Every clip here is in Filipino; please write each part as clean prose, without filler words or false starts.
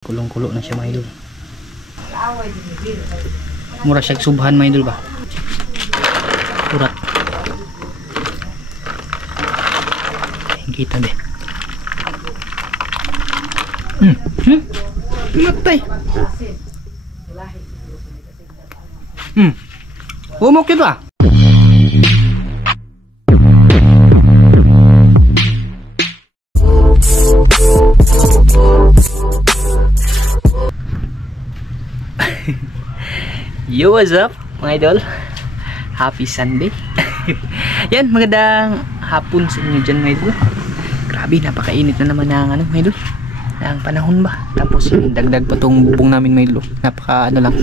Kulong-kulo na siya mga idol. Mura siya subhan mga idol ba? Urat. Kita deh. Matay. Umok itu ah. Yo, what's up mga idol? Happy Sunday. Yan, magandang hapon sa inyo dyan mga idol. Grabe, napakainit na naman ng ano mga idol, ng panahon ba. Tapos dagdag pa tong bubong namin mga idol. Napaka ano lang.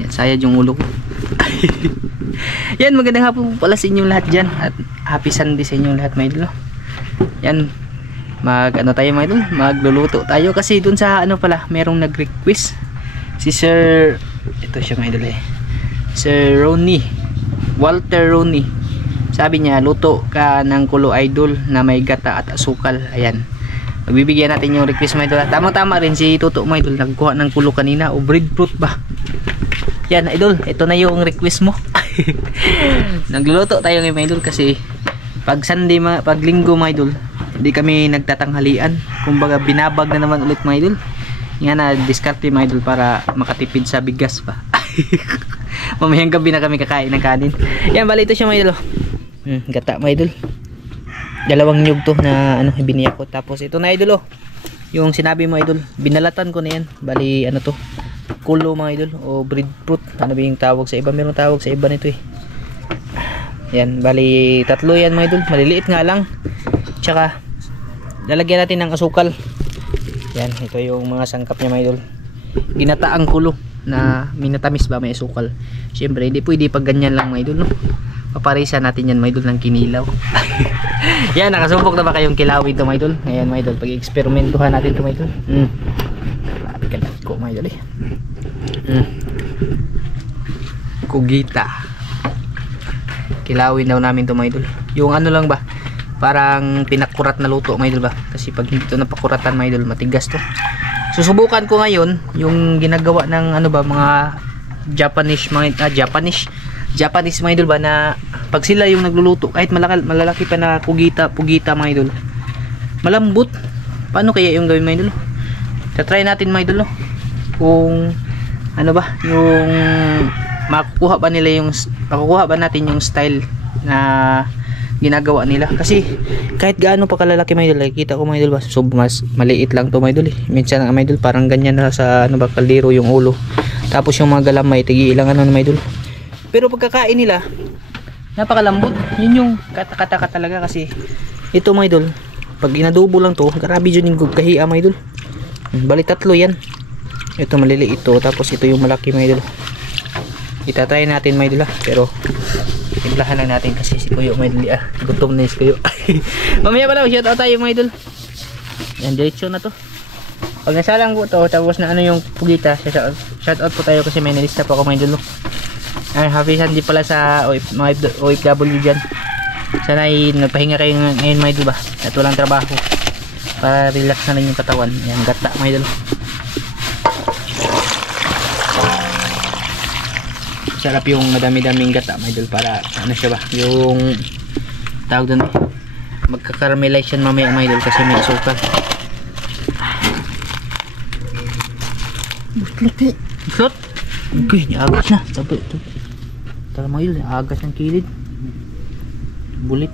Yan, sayad yung ulo ko. Yan, magandang hapon pala sa inyo lahat dyan. At happy Sunday sa inyo lahat mga idol. Yan, ano tayo mga idol, magluluto tayo. Kasi dun sa ano pala, merong nag-request si Sir, ito siya mga idol Sir Ronnie, Walter Ronnie. Sabi niya, luto ka ng kulo idol na may gata at asukal. Ayan, magbibigyan natin yung request mga idol. Tama-tama rin si Toto mga idol, nagkuha ng kulo kanina o breadfruit ba. Yan idol, ito na yung request mo. Nagluluto tayo ngayon mga idol kasi pag Sunday, pag linggo mga idol, hindi kami nagtatanghalian. Kumbaga binabag na naman ulit mga idol. Yan na, diskarte mga idol para makatipid sa bigas pa. Mamayang gabi na kami kakain ng kanin. Yan, bali ito siya mga idol. Gata mga idol. Dalawang nyug to na ano, biniyak ko. Tapos ito na idol yung sinabi mo idol, binalatan ko na yan. Bali ano to, kulo mga idol o breadfruit. Ano ba yung tawag sa iba? Merong tawag sa iba nito Yan, bali tatlo yan mga idol. Maliliit nga lang. Tsaka lalagyan natin ng asukal. Yan, ito yung mga sangkap niya mga idol. Ginataang kulo na minatamis ba, may asukal. Siyempre hindi pwede pag ganyan lang mga idol, no? Paparisa natin yan mga idol ng kinilaw. Yan, nakasubok na ba kayong kilawin ito mga idol? Ngayon mga idol, pag-eksperimentuhan natin ito mga idol. Grabe ka ko mga idol Kugita. Kilawin daw namin ito mga idol. Yung ano lang ba, parang pinakurat na luto mga idol ba, kasi pag hindi ito napakuratan mga idol, matigas to. Susubukan ko ngayon yung ginagawa ng ano ba, mga Japanese mga Japanese mga idol ba, na pag sila yung nagluluto, kahit malalaki pa na pugita mga idol, malambot. Paano kaya yung gawin mga idol? Tatry natin mga idol kung ano ba yung makukuha ba natin yung style na ginagawa nila. Kasi kahit gaano pa kalalaki mga idol, kita ko mga idol ba, so mas maliit lang to mga idol minsan ang mga idol, parang ganyan na sa ano ba, kaldero yung ulo. Tapos yung mga galamay, tigi ilang ano mga idol. Pero pagkakain nila, napakalambot. Yun yung kata-kata talaga. Kasi ito mga idol, pag inadobo lang to, grabe yun yung kahia mga idol. Bali tatlo yan. Ito maliliit ito, tapos ito yung malaki mga idol. Itatry natin mga idol pero timplahan lang natin kasi si Kuyo may dali gutom na si Kuyo. Mamaya pala shout out tayo mga idol. Yan, diretso na to. Pag nasalang po to, tapos na ano yung pugita, shout out po tayo kasi may nilista po ako mga idol. Ay, happy Sunday pala sa mga OFW dyan. Sana ay nagpahinga kayo ngayon mga idol ba, at walang trabaho, para relax na lang yung katawan. Yan, gata mga idol. Sarap yung madami-daming gata mga idol, para ano siya ba, yung tawag doon magka-caramelize yan mamaya mga idol kasi may asukal. Buslot okay, agas na sabi ito. Tara mga idol, agas ng kilid, bulit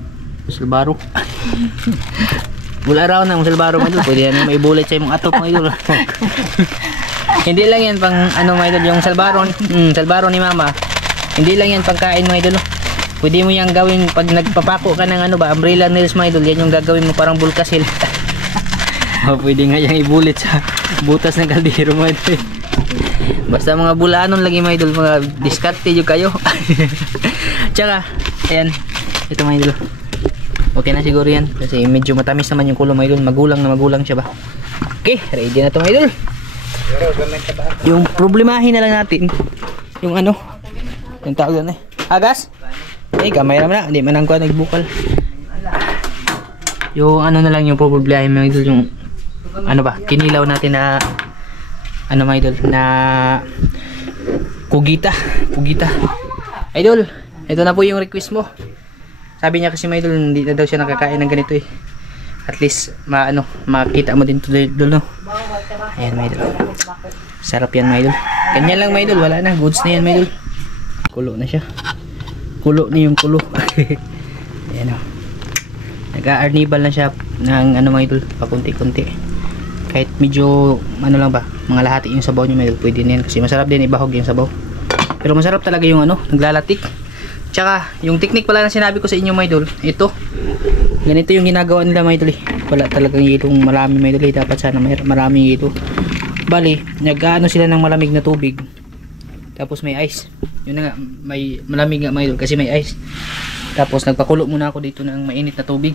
salbaro. Wala raw ng salbaro mga idol, pwede yan may bulit sa imong atop mga idol. Hindi lang yan pang ano mga idol, yung salbaro ni mama. Hindi lang yan pagkain mga idol. Pwede mo yang gawin pag nagpapako ka ng ano ba, umbrella nails mga idol. Yan yung gagawin mo parang bulkasil. Pwede nga yang ibulit sa butas ng kaldero mga idol. Basta mga bulanon lagi mga idol, mga diskarte yung kayo. Tsaka ayan, ito mga idol, okay na siguro yan kasi medyo matamis naman yung kulo mga idol. Magulang siya ba. Okay, ready na ito mga idol. Yung problemahin na lang natin yung ano, yung tawag doon agas. Kamay naman na, hindi man ang kuha nagbukal. Yung ano na lang yung problemahin mga idol, yung ano ba, kinilaw natin na ano mga idol, na Pugita. Idol, ito na po yung request mo. Sabi niya kasi mga idol, hindi na daw siya nakakain ng ganito eh. At least makita mo din to idol, no? Ayan mga idol. Sarap yan mga idol. Ganyan lang mga idol, wala na, goods na yan mga idol. Kulo na siya. Kulo na yung kulo. Ayan o. Nag-a-arnibal na siya ng ano mga idol, pakunti-kunti. Kahit medyo ano lang ba, mga lahati yung sabaw niya mga idol, pwede na yan kasi masarap din ibahog yung sabaw. Pero masarap talaga yung ano, naglalatik. Tsaka yung technique pala na sinabi ko sa inyo mga idol, ito. Ganito yung ginagawa nila mga idol eh. Wala talagang yelong marami mga idol eh. Dapat sana maraming yelo. Bali, nag-ano sila ng malamig na tubig. Tapos may ice. Yun na nga, may malamig nga mga idol kasi may ice. Tapos nagpakulo muna ako dito ng mainit na tubig.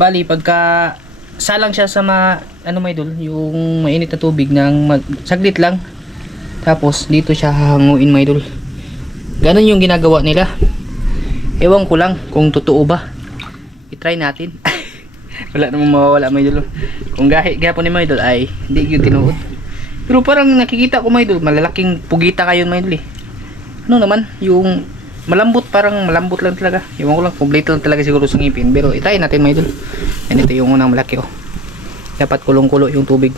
Bali, pagka salang siya sa ano mga idol, yung mainit na tubig ng saglit lang. Tapos dito siya hahanguin mga idol. Ganon yung ginagawa nila. Ewan ko lang kung totoo ba. I-try natin. Wala namang mawawala mga idol. Kung gahapon ni mga idol ay hindi yun tinuod. Pero parang nakikita ko mga idol, malalaking pugita kayo mga idol eh. Ano naman, yung malambot, parang malambot lang talaga. Ewan ko lang, kompleto lang talaga siguro sa ngipin. Pero i-try natin mga idol. Yan, ito yung unang malaki oh. Dapat kulong-kulo yung tubig.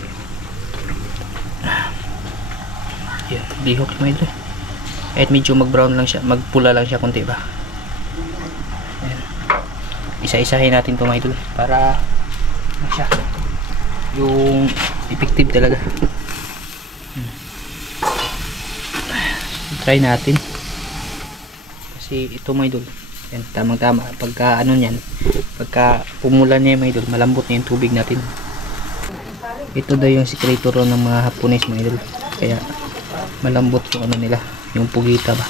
Yan, bihok mga idol. Kahit medyo mag-brown lang siya, magpula lang siya konti ba. Ayan. Isa-isahin natin ito mga idol para siya yung effective talaga. Try natin kasi ito mga idol, yan, tamang-tama pagka ano niyan, pagka pumula niya mga idol, malambot na yung tubig natin. Ito daw yung sikreto ron ng mga Hapones mga idol, kaya malambot yung ano nila, yung pugita ba.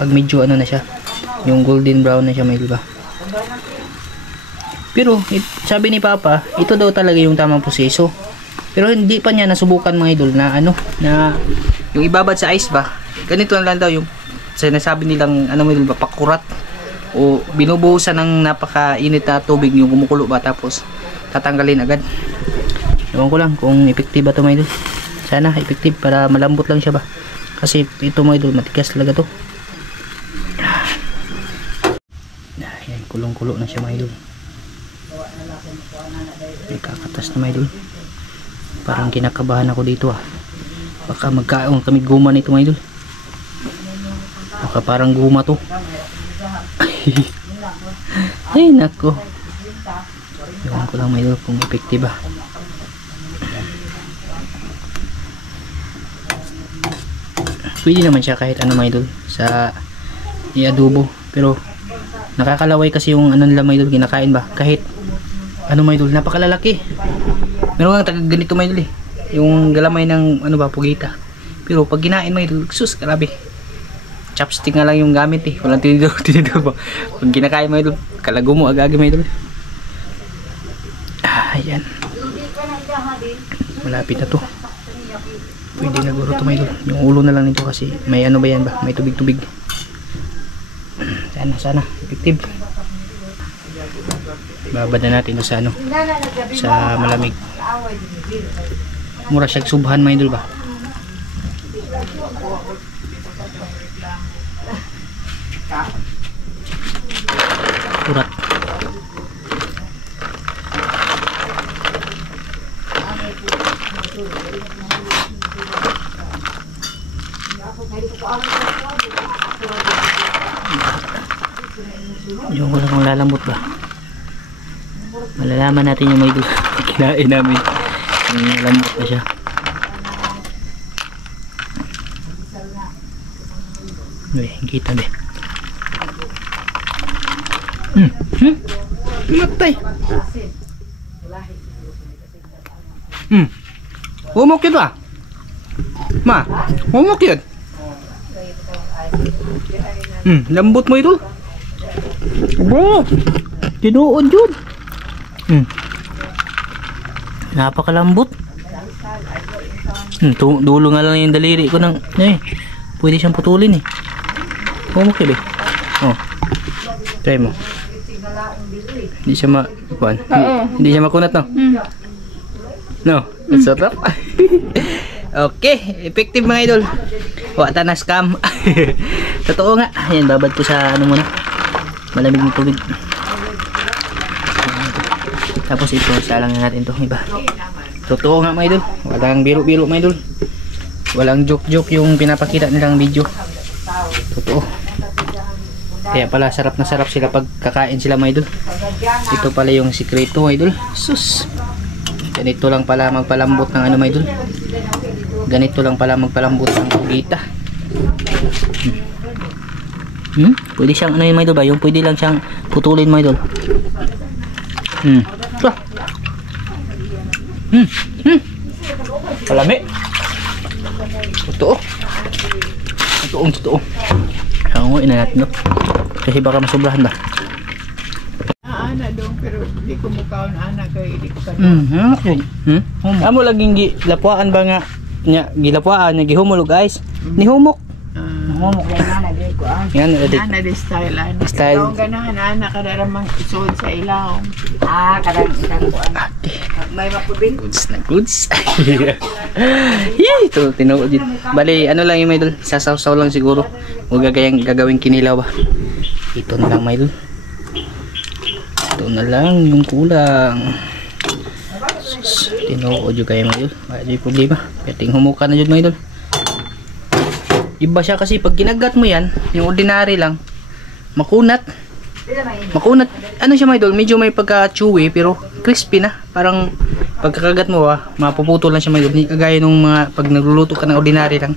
Pag medyo ano na siya, yung golden brown na siya may iba. Pero sabi ni Papa, ito daw talaga yung tamang proseso. Pero hindi pa niya nasubukan mga idol na ano, na yung ibabad sa ice ba. Ganito lang daw yung sinasabi nilang ano mga idol ba, pakurat o binubuhusan ng napakainit na tubig yung kumukulo ba, tapos tatanggalin agad. Ewan ko lang kung effective ba ito mga idol. Sana effective para malambot lang siya ba. Kasi ito mga idol, matigas talaga to. Ayan, kulong-kulo na siya mga idol. May kakatas na mga idol. Parang kinakabahan ako dito ah. Baka magkaon kami guma nito mga idol. Baka parang guma to. Ay nako. Ewan ko lang mga idol kung effective ba. Pwede naman siya kahit ano mga idol sa i-adobo, pero nakakalaway kasi yung ano nila mga idol, kinakain ba kahit ano mga idol, napakalalaki. Meron nga taga ganito mga idol eh, yung galamay ng ano ba, pugita. Pero pag ginain mga idol, sus, grabe, chopstick nga lang yung gamit eh, walang tinidor ba. Pag kinakain mga idol, kalago mo agagi mga idol. Ayan, malapit na to. Pwede na guro ito mga idol. Yung ulo na lang nito kasi may ano ba yan ba, may tubig-tubig. Sana effective. Babad na natin ito sa ano, sa malamig. Mura siya subhan mga idol ba. Kurat. Yung wala kong lalambot ba, malalaman natin yung may kinain namin yung lalambot na siya. Kita be matay humok yun ba ma, humok yun. Lambot mo ito bro, tinuod yun. Napakalambot. Dulo nga lang yung daliri ko ng pwede siyang putulin eh. Humok yun eh. Oh, try mo. Hindi siya Juan. Oo. Hindi siya makunat, no? No, sarap. Okay, effective mga idol. Wata na scam. Totoo nga. Ayan, babad ko sa ano muna. Malamig ng tubig. Tapos ito, salang na natin to, iba. Totoo nga mga idol. Walang biro-biro mga idol. Walang joke-joke yung pinapakita nilang video. Totoo. Kaya pala sarap na sarap sila pag kakain sila mga idol. Ito pala yung sikreto mga idol. Sus. Ganito lang pala magpalambot ng ano mga idol. Ganito lang pala magpalambot ng pugita. Pwede siyang ano yung mga idol ba? Yung pwede lang siyang putulin mga idol. Palami. Totoo. Totoo. Ako ina natin, no? Kasi baka masobrahan ba? Ana dong, pero di ko mukhaon ana kay di ko Okay. Amo laging gilapuan ba nga nya gilapuan nya gihumulog guys. Ni humok. Humok yan ana di ko Yan ana di style ana. Style. Ang ganahan ana kada ramang isod sa ilaw. Kadang ko ana. May mapubig. Goods. Yee, ito tinuod din. Bali ano lang yung idol, sasaw-saw lang siguro. Huwag gagawing kinilaw ba. Ito na lang idol. Ito na lang yung kulang. Tinuod yung kayo idol. Wala yung problema. Peting humuka na yun idol. Iba siya kasi pag ginagat mo yan, yung ordinary lang, makunat. Ano siya mga idol, medyo may pagka-chewy pero crispy na. Parang pagkakagat mo mapuputol lang siya mga idol. Hindi kagaya nung mga pag nagluluto ka ng ordinary lang.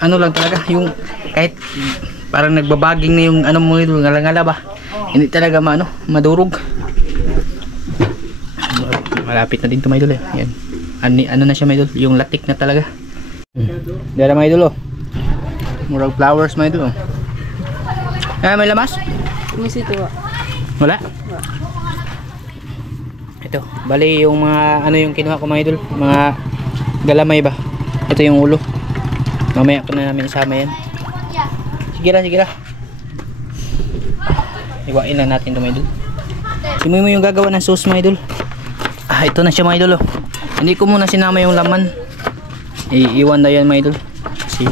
Ano lang talaga, yung kahit parang nagbabaging na yung ano mo idol, ngala-ngala ba. Hindi talaga madurog. Malapit na din ito mga idol. Yan. Ano na siya mga idol, yung latik na talaga. Dala mga idol murag flowers mga idol may lamas? Wala? Ito, bali yung mga ano yung kinuha ko mga idol, mga galamay ba? Ito yung ulo. Mamaya ko na namin isama yan. Sige lang. Iwain lang natin ito mga idol. Simoy mo yung gagawa ng sauce mga idol. Ito na siya mga idol. Hindi ko muna sinama yung laman. Iiwan na yan mga idol. Kasi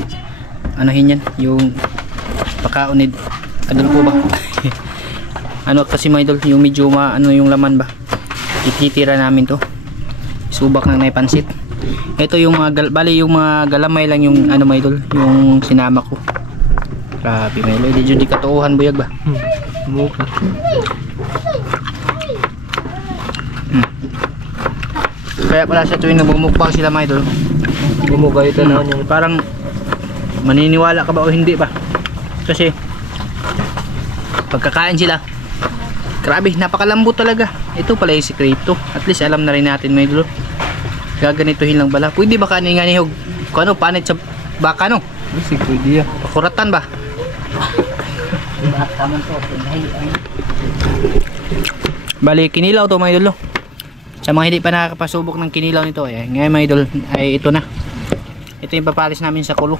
anahin yan yung pakaunid. Adol po ba? Ano kasi mga idol, yung medyo yung laman ba? Ititira namin to. Subak ng naipansit. Ito yung mga bali yung mga galamay lang yung mga idol, yung sinama ko. Grabe mga idol, di katuuhan buyag ba? Buka. Kaya pala siya tuwing nabumukbang sila mga idol. Bumugay ito na yun. Parang maniniwala ka ba o hindi ba? Kasi pagkakain sila, grabe, napakalambot talaga. Ito pala yung sikreto. At least alam na rin natin mga idol. Gaganituhin lang bala. Pwede ba kanin nga nihog? Kung ano, panit sa baka no? Pwede yan. Pakuratan ba? Bali, kinilaw to mga idol. Sa mga hindi pa nakakapasubok ng kinilaw nito, ngayon mga idol, ay ito na. Ito yung papalis namin sa kulo.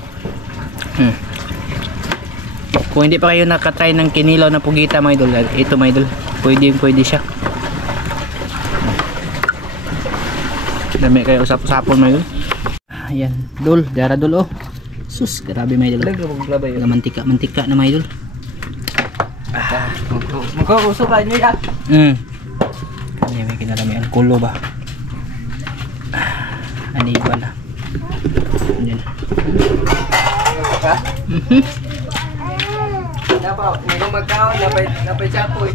Kung hindi pa kayo nakatry ng kinilaw na pugita mga idol, ito mga idol, pwede siya. Dami kayo usap-usapon mga idol. Ayan, dul, gara dul sus, grabe mga idol. Mantika na mga idol. Magkukusok ka nyo yan. Hindi may kinalamian, kulo ba? Aniba na. Ayan. May magkaon, napay chapoy.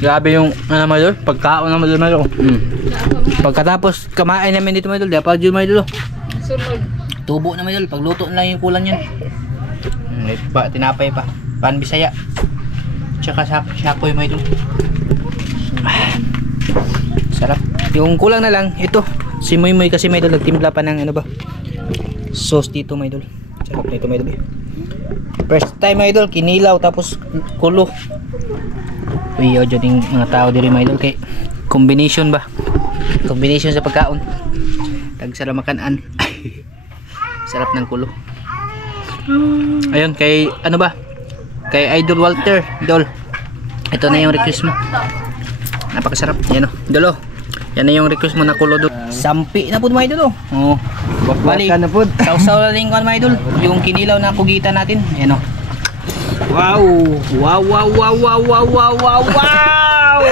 Grabe yung mga idol, pagkaon ng mga idol. Pagkatapos kamain namin dito mga idol, dapat yun mga idol. Sunod. Tubo na mga idol, pagluto na lang yung kulang yan. Tinapay pa, pan Bisaya. Tsaka chapoy mga idol. Sarap. Yung kulang na lang, ito. Si Moy kasi mga idol, nagtimpla pa ng ano ba? Sauce dito mga idol. Sarap na ito mga idol. First time mga idol, kinilaw tapos kulo. Uy, dyan yung mga tao dito mga idol. Kay combination ba? Combination sa pagkaon. Tagsara makanan. Sarap ng kulo. Ayun, kay ano ba? Kay Idol Walter, Idol. Ito na yung request mo. Napakasarap. Yan o. Idol o. Yan na yung request mo na kulo doon. Sampi na po mga idol o. Oh. Bali, na po. sausaw na rin ko mga idol. Yung kinilaw na kugitan natin. Yan o. Wow! Wow, wow, wow, wow, wow, wow, wow, wow!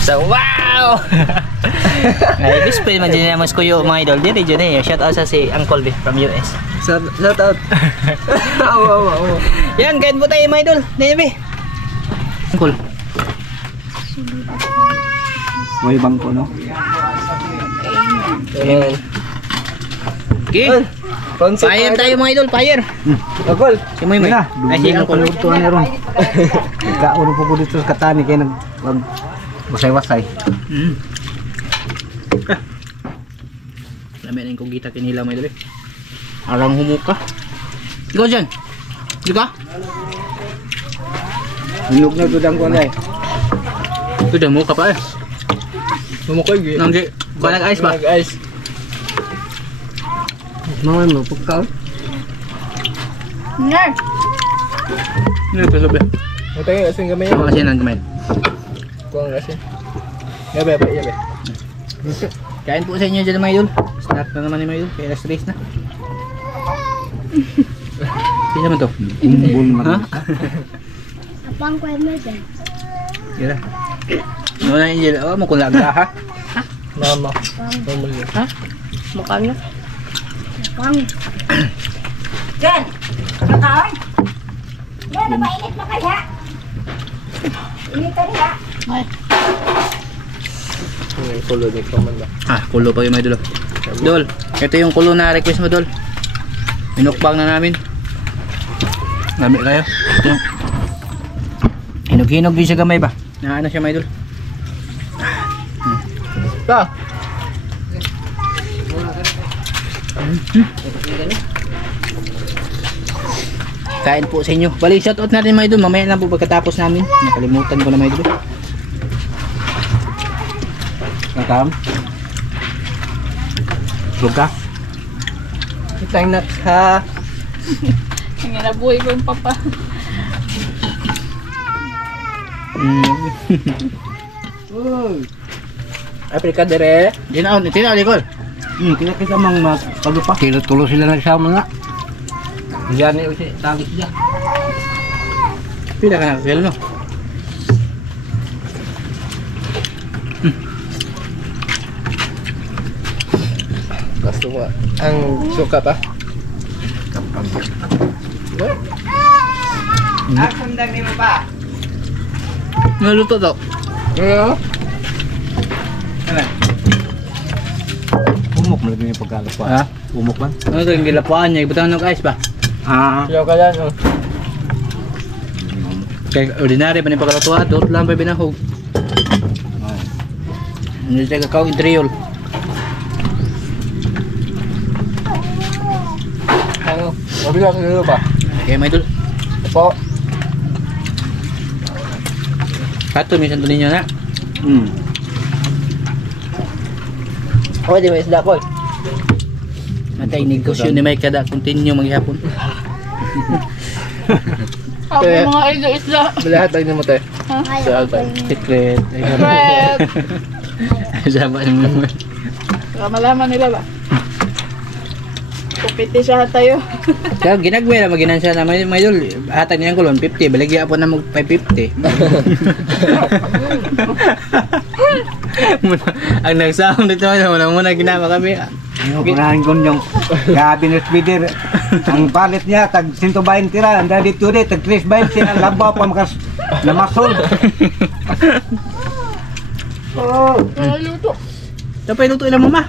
So, wow! Ay, display man dyan naman ko mga idol. Dito dyan eh. Shout out sa si Uncle B from US. Shout out. Wow. Yan, kain po tayo mga idol. Dito B. Uncle. May bangko, no? Okay. Fire tayo mga idol, fire. Agol. Si Moy Moy. Ay, si Uncle. Tuan na ron. Kauno po po dito sa katani kaya wasay-wasay. Lami na yung kugita kinila mga idol eh. Arang humuka. Ikaw dyan. Ikaw? Hinog na tudang ko na eh. Ito dyan muka pa eh. Humukoy gi. Nanggi. Kuha nag-ice ba? Nag-ice. Mawin mo, pagkaon. Nga. Ano ito sabi? Matay asin gamay. Sama kasi nang gamay. Kuang asin. Yabe. Kain po sa inyo dyan mga idol. Snack na naman ni mga idol. Kaya last race na. Sino naman to? Umbul man. Ha? Apang ko mo dyan. Gira. Ano na Angel? Oh, makulaga ha? Mama. Ha? Mukha niya. Apang. Jen! Kakaon? Yan, napainit na kaya. Init ka niya. Ay. Yung kulo ni Komanda. Ah, kulo pa yung mga idol. Dol, ito yung kulo na request mo Dol. Minukbang na namin. Lami kayo. Yung hinog-hinog din siya gamay ba? Na ano siya mga idol? Ta. Kain po sa inyo. Bali, shoutout natin mga idol. Mamaya na po pagkatapos namin. Nakalimutan ko na mga idol. Natam. Luka. Itang nat ha. Ang inabuhay ko yung papa. Uy. Afrika dere. Tinaon, Nicole. Kita mang paglupa. Tulo sila nagsama nga. Diyan ni usi tagis dia. Pila ka na kasi no? Gusto mo ang suka pa? Akong dami mo pa. Naluto to. Ano? Ano? Umok mo din yung pagkalapa. Ha? Umok man? Ano to yung gilapuan niya? Ibutang ng ice ba? Siyaw ka yan. Oh. Kaya ordinary pa ni pagkalutuan. Doon lang pa binahog. Hindi siya kakao intriol. Ano? Mabilang ka nilo pa? Kaya may idol. Po. Kato, minsan to ninyo na. Pwede may isda ko. Matay negosyo ni Mike kada continue maghihapon. Ako mga isda. Lahat tayo mo tayo. Sa alpay. Secret. Secret. Sama naman. Baka malaman nila ba? Kupiti siya tayo. Kaya ginagwe na maginan siya na may idol. Hatag niyan kulon 50, baligya po na mag 550. Ang nagsaong dito muna ginama kami. Unahan ko yung cabinet speeder. Ang palit niya, tag 120 tira. Ang dito rin, tag 320 siya. Labaw pa makas namasol. Oh. Luto. Tapos luto ilang mama.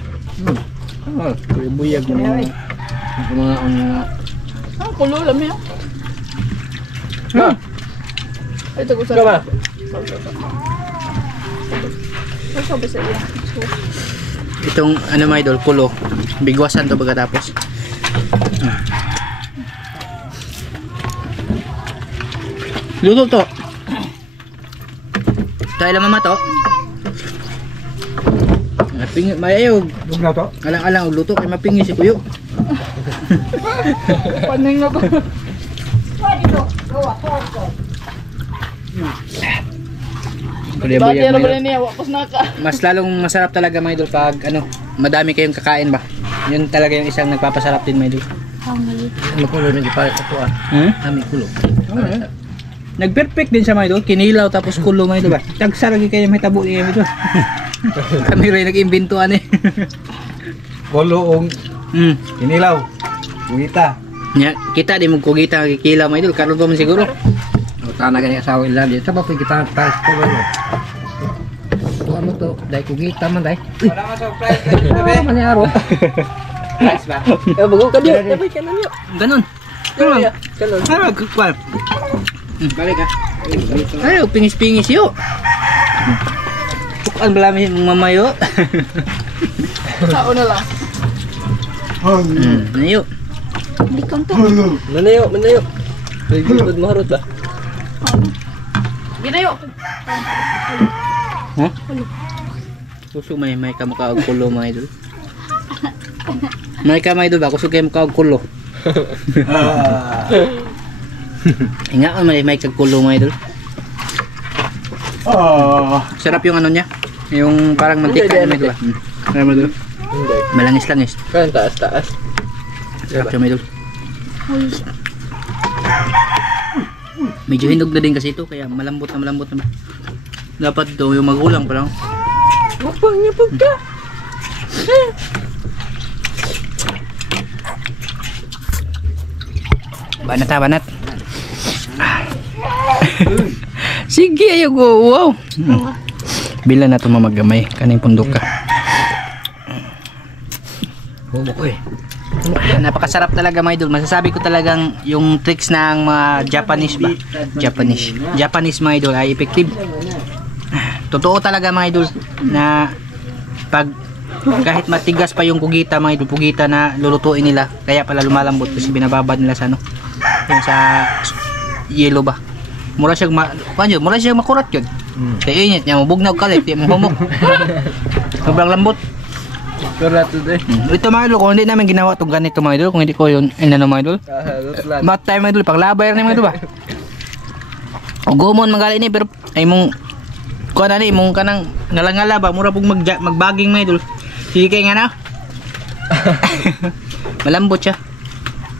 Buyag mo mga Ang kulo lang yan. Ito ko sa... Ikaw ba? Ano sabi sa iya? itong ano mga idol, kulo. Bigwasan to pagkatapos. Luto to. Kaya lang mama to. Mapingi, mayayaw. Huwag na to. Alang-alang luto kay mapingi si Kuyo. Paning na ba? Hmm. Buyag, mga idol. niya, wapos na ka. Mas lalong masarap talaga mga idol pag ano, madami kayong kakain ba. Yun talaga yung isang nagpapasarap din mga idol. Makulo na gipalit ako ah. Ami kulo. Nag-perfect din siya mga idol, kinilaw tapos kulo mga idol ba. Tagsaragi kayo may tabo niya mga idol. Kami rin nag-imbintuan eh. Kulo kinilaw. Buhita. Nya, kita di mo kugita kikilaw mga idol, karon pa man siguro. Tana gani asawa ila di. Sa ba kita tas ko ba? Tuwa mo to, dai kugita man dai. Wala man surprise ka man aro. Nice ba? Bago ka diyo, sabay ka na niyo. Ganon. Kanon. Ano kukwal? Balik ka. Ay, pingis-pingis yo. Bukan belami mamayo. Sao na lang. Nayo. Hindi konto. Manayo. Good maharot ba? Ginayo. Huh? Kusog may kamukha og kulo mga idol. May kamay idol ba? Kusog kayo mukha og kulo. Ingaan may kag kulo mga idol. Sarap yung ano niya. Yung parang mantika mga idol ba? Ano mga idol? Malangis-langis. Kan taas. Sarap siya mga idol. Medyo hinog na din kasi ito kaya malambot na ba. Dapat ito yung magulang pa lang. Wapang niya pagka. Banat. Sige, ayaw ko. Wow. Bila na ito mamagamay. Kaning pundok ka. Napakasarap talaga mga idol. Masasabi ko talagang yung tricks ng mga Japanese ba? Japanese mga idol ay effective. Totoo talaga mga idol na pag kahit matigas pa yung kugita mga idol, kugita na lulutuin nila, kaya pala lumalambot kasi binababad nila sa ano, yung sa yelo ba. Mura siyang makurat yun. Kaya init niya, mabugnaw kalit, di mo humok. Sobrang lambot. Ito mga idol, kung hindi namin ginawa itong ganito mga idol, kung hindi ko yun inano mga idol, ba't tayo mga idol, paglabay rin mga idol ba. O gumon magali ni, pero ay mong kuha na ni, mong kanang ngalangala ba, mura pong magbaging mga idol. Sige kayo nga na. Malambot siya.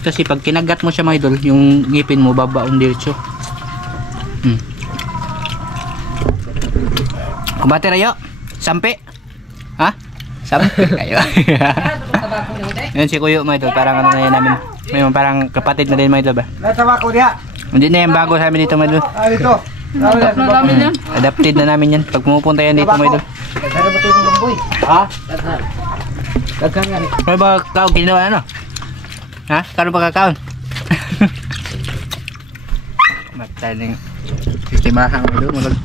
Kasi pag kinagat mo siya mga idol, yung ngipin mo babaon diretso. Kumbate rayo. Sampe. Ha? Sampe kayo. Yan si Kuyo mga idol, parang ano na yan namin. May parang kapatid na din mga idol ba? Natawa ko diha. Hindi na yan bago sa amin dito mga idol. Dito. Adapted na namin yan. Pag pumupunta yan dito mga idol. Sana ba tulong ng boy? Ha? Daghan nga ni. Ano ba kaon ginawa ano? Ha? Kano ba kakaon? Mataling sistemahan mo doon.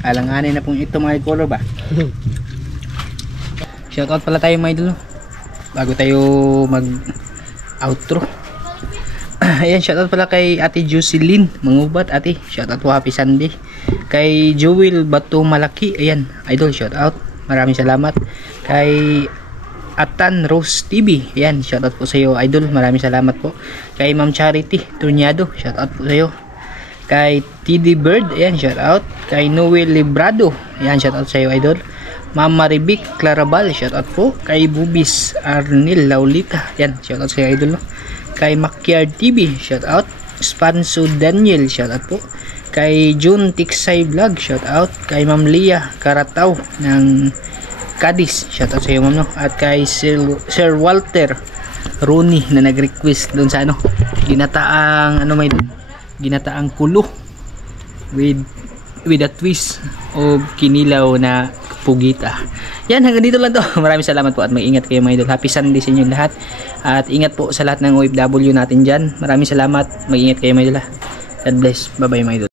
Alanganin na pong ito mga color ba? Shoutout pala tayo mga idol. Bago tayo mag outro. Ayan, shoutout pala kay Ate Jocelyn Mangubat, ate. Shoutout po, happy Sunday. Kay Joel Bato Malaki, ayan, idol, shoutout. Maraming salamat. Kay Atan Rose TV, ayan, shoutout po sa iyo, idol. Maraming salamat po. Kay Ma'am Charity Turniado, shoutout po sa iyo. Kay TD Bird, ayan, shoutout. Kay Noel Librado, ayan, shoutout sa iyo, idol. Ma'am Maribik Clarabal, shoutout po. Kay Bubis Arnil Laulita, ayan, shoutout sa iyo, idol, no? Kay Makyard TV, shoutout. Spanso Daniel, shoutout po. Kay June Tiksay Vlog, shoutout. Kay Ma'am Lia Karataw ng Cadiz, shoutout sa iyo, ma'am, no? At kay Sir Walter Rooney na nag-request doon sa ano, ginataang ano may ginataang kulo with a twist of kinilaw na pugita. Yan, hanggang dito lang to. Maraming salamat po at mag-ingat kayo mga idol. Happy Sunday sa inyo lahat. At ingat po sa lahat ng OFW natin dyan. Maraming salamat. Mag-ingat kayo mga idol. God bless. Bye bye mga idol.